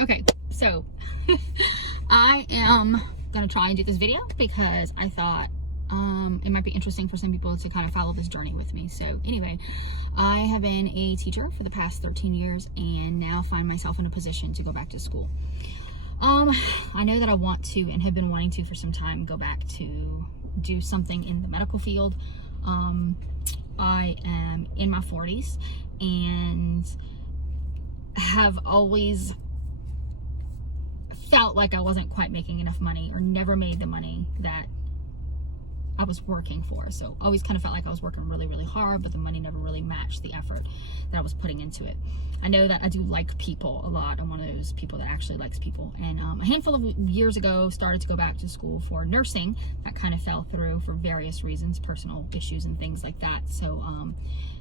Okay, so I am gonna try and do this video because I thought it might be interesting for some people to kind of follow this journey with me. So anyway, I have been a teacher for the past 13 years and now find myself in a position to go back to school. I know that I want to and have been wanting to for some time go back to do something in the medical field. I am in my 40s and have always felt like I wasn't quite making enough money or never made the money that I was working for. So always kind of felt like I was working really, really hard, but the money never really matched the effort that I was putting into it. I know that I do like people a lot. I'm one of those people that actually likes people. And a handful of years ago, started to go back to school for nursing. That kind of fell through for various reasons, personal issues and things like that. So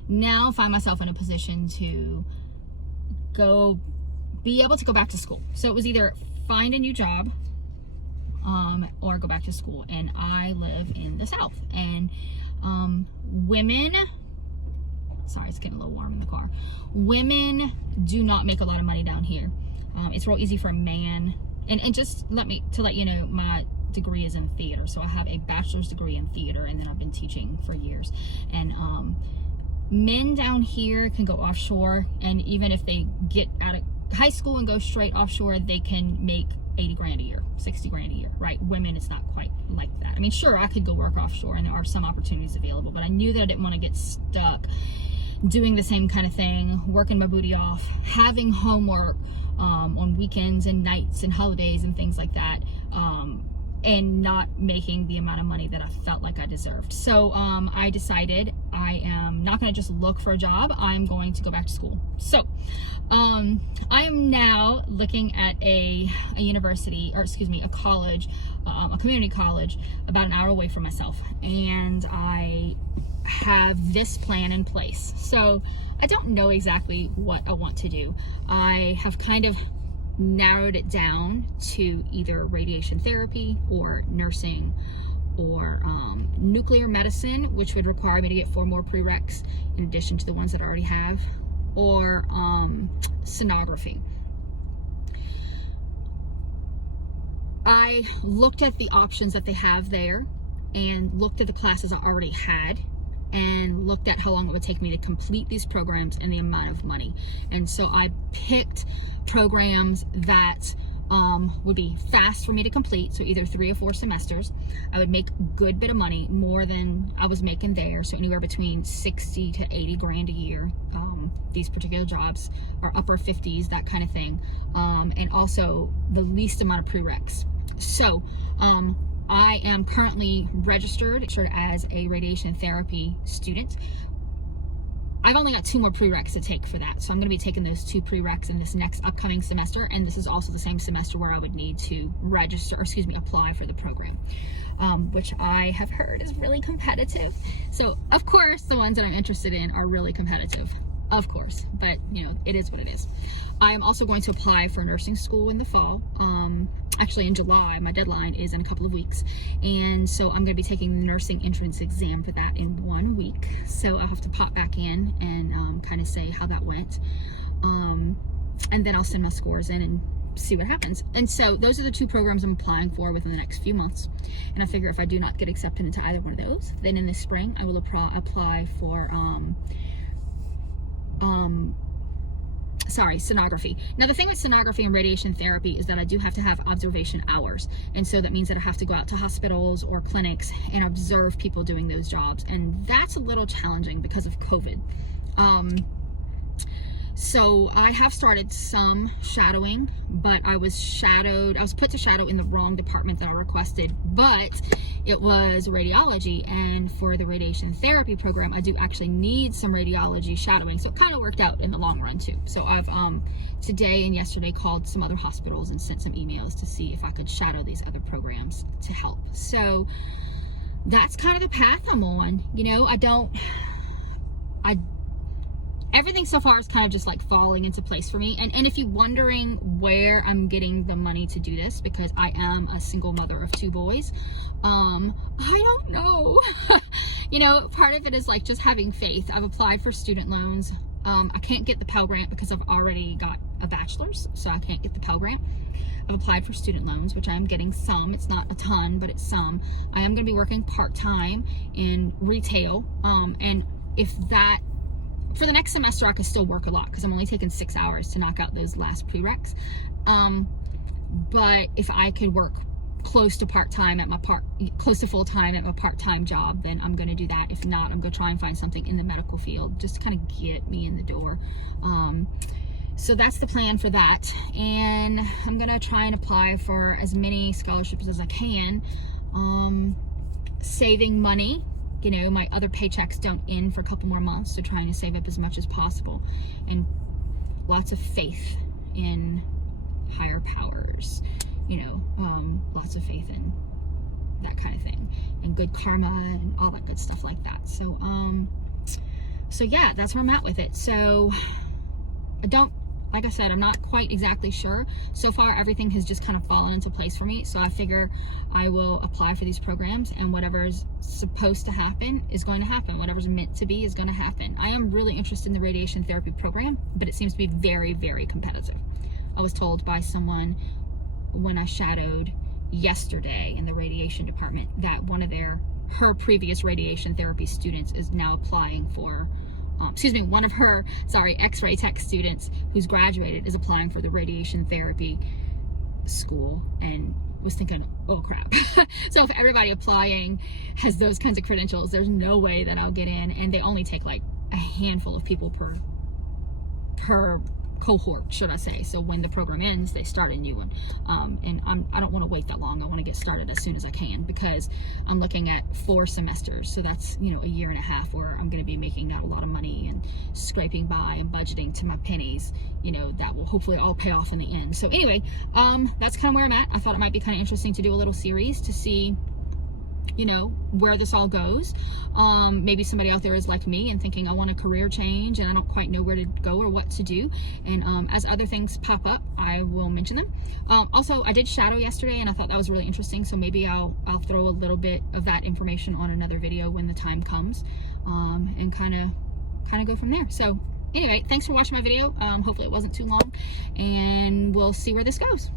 now find myself in a position to be able to go back to school. So it was either find a new job or go back to school. And I live in the South, and women, sorry, it's getting a little warm in the car. Women do not make a lot of money down here. It's real easy for a man, and just let you know, my degree is in theater. So I have a bachelor's degree in theater, and then I've been teaching for years. And men down here can go offshore, and even if they get out of high school and go straight offshore, they can make 80 grand a year, 60 grand a year, right? Women, it's not quite like that. I mean, sure, I could go work offshore and there are some opportunities available, but I knew that I didn't want to get stuck doing the same kind of thing, working my booty off, having homework on weekends and nights and holidays and things like that, and not making the amount of money that I felt like I deserved. So I decided I am not going to just look for a job. I'm going to go back to school. So I am now looking at a university, or excuse me, a college, a community college about an hour away from myself. And I have this plan in place. So I don't know exactly what I want to do. I have kind of narrowed it down to either radiation therapy or nursing or nuclear medicine, which would require me to get 4 more prereqs in addition to the ones that I already have, or sonography. I looked at the options that they have there and looked at the classes I already had and looked at how long it would take me to complete these programs and the amount of money. And so I picked programs that would be fast for me to complete, so either 3 or 4 semesters. I would make a good bit of money, more than I was making there, so anywhere between 60 to 80 grand a year. These particular jobs are upper 50s, that kind of thing, and also the least amount of prereqs. So I am currently registered as a radiation therapy student. I've only got 2 more prereqs to take for that. So I'm going to be taking those 2 prereqs in this next upcoming semester. And this is also the same semester where I would need to register, or excuse me, apply for the program, which I have heard is really competitive. So of course, the ones that I'm interested in are really competitive, of course, but you know, it is what it is. I am also going to apply for nursing school in the fall. Actually in July, my deadline is in a couple of weeks. And so I'm gonna be taking the nursing entrance exam for that in 1 week. So I'll have to pop back in and kind of say how that went. And then I'll send my scores in and see what happens. And so those are the 2 programs I'm applying for within the next few months. And I figure if I do not get accepted into either one of those, then in the spring I will apply for sonography. Now the thing with sonography and radiation therapy is that I do have to have observation hours, and so that means that I have to go out to hospitals or clinics and observe people doing those jobs, and that's a little challenging because of COVID. So I have started some shadowing, but I was put to shadow in the wrong department that I requested, but it was radiology, and for the radiation therapy program, I do actually need some radiology shadowing. So it kind of worked out in the long run too. So I've today and yesterday called some other hospitals and sent some emails to see if I could shadow these other programs to help. So that's kind of the path I'm on. You know, everything so far is kind of just like falling into place for me. And if you're wondering where I'm getting the money to do this, because I am a single mother of 2 boys, I don't know. You know, part of it is like just having faith. I've applied for student loans. I can't get the Pell Grant because I've already got a bachelor's, so I can't get the Pell Grant. I've applied for student loans, which I am getting some. It's not a ton, but it's some. I am going to be working part-time in retail, and if that, for the next semester, I could still work a lot because I'm only taking 6 hours to knock out those last prereqs. But if I could work close to part-time at my close to full-time at my part-time job, then I'm going to do that. If not, I'm going to try and find something in the medical field just to kind of get me in the door. So that's the plan for that, and I'm going to try and apply for as many scholarships as I can, saving money. You know, my other paychecks don't end for a couple more months, so trying to save up as much as possible, and lots of faith in higher powers, you know, lots of faith in that kind of thing, and good karma and all that good stuff like that. So yeah, that's where I'm at with it. So like I said, I'm not quite exactly sure. So far, everything has just kind of fallen into place for me. So I figure I will apply for these programs, and whatever's supposed to happen is going to happen. Whatever's meant to be is going to happen. I am really interested in the radiation therapy program, but it seems to be very, very competitive. I was told by someone when I shadowed yesterday in the radiation department that one of her previous radiation therapy students is now applying for one of her x-ray tech students who's graduated is applying for the radiation therapy school, and was thinking, oh crap. So if everybody applying has those kinds of credentials, there's no way that I'll get in, and they only take like a handful of people per cohort, should I say. So when the program ends, they start a new one, and I don't want to wait that long. I want to get started as soon as I can, because I'm looking at 4 semesters, so that's, you know, a year and a half where I'm going to be making not a lot of money and scraping by and budgeting to my pennies, you know, that will hopefully all pay off in the end. So anyway, that's kind of where I'm at. I thought it might be kind of interesting to do a little series to see, you know, where this all goes. Maybe somebody out there is like me and thinking, I want a career change and I don't quite know where to go or what to do. And as other things pop up, I will mention them. Also, I did shadow yesterday, and I thought that was really interesting. So maybe I'll throw a little bit of that information on another video when the time comes, and kind of go from there. So anyway, thanks for watching my video. Hopefully it wasn't too long, and we'll see where this goes.